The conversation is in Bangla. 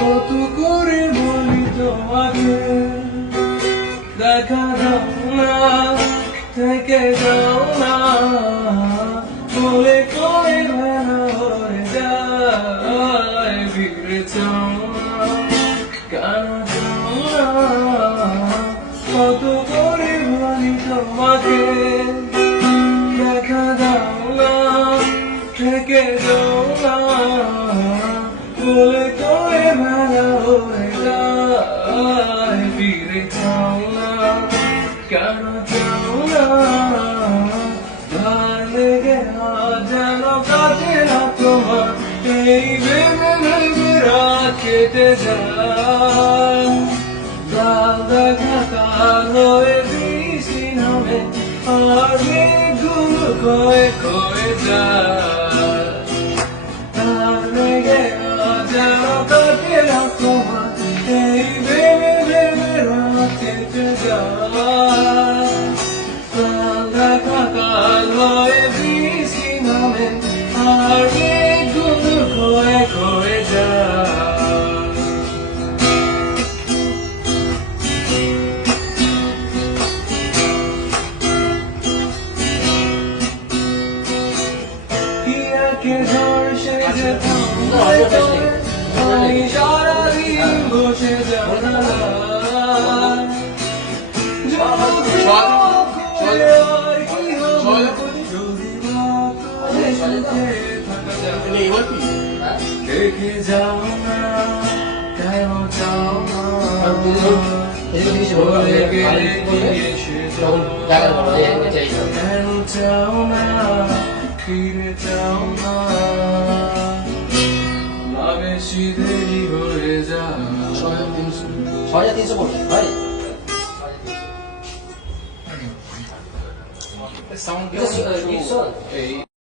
কত করে বলি তোমাকে? দেখা দাও না, থেকে যাও না। বলে করে ভালো হয়ে যায় কেন চাও না। কত করে বলি তোমাকে? দেখা দাও না, থেকে যাও না। বলে করে ভালো হয়ে যায়, ফিরে চাও না, কেন চাও না? ভার লেগে যেন কাটে না তোমার, এই ভেবে রাত কেটে যায়। কাল দেখা কাল হয়ে বৃষ্টি নামে, আর মেঘগুলো ক্ষয়ে ক্ষয়ে যায়। কেটে যায় কাল দেখা দেখে যাও কেন যাও কেন চাও না ফিরে চাও না না ছয় তিনশো পড়ছে ভাই। São Deus.